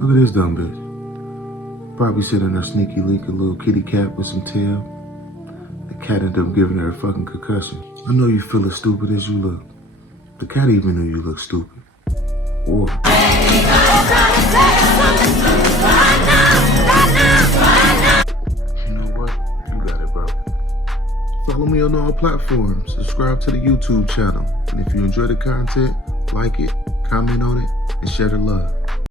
Look at this dumb bitch. Probably sitting there sneaky leak a little kitty cat with some tail. The cat ended up giving her a fucking concussion. I know you feel as stupid as you look. The cat even knew you look stupid. Whoa. You know what? You got it, bro. Follow me on all platforms. Subscribe to the YouTube channel. And if you enjoy the content, like it, comment on it, and share the love.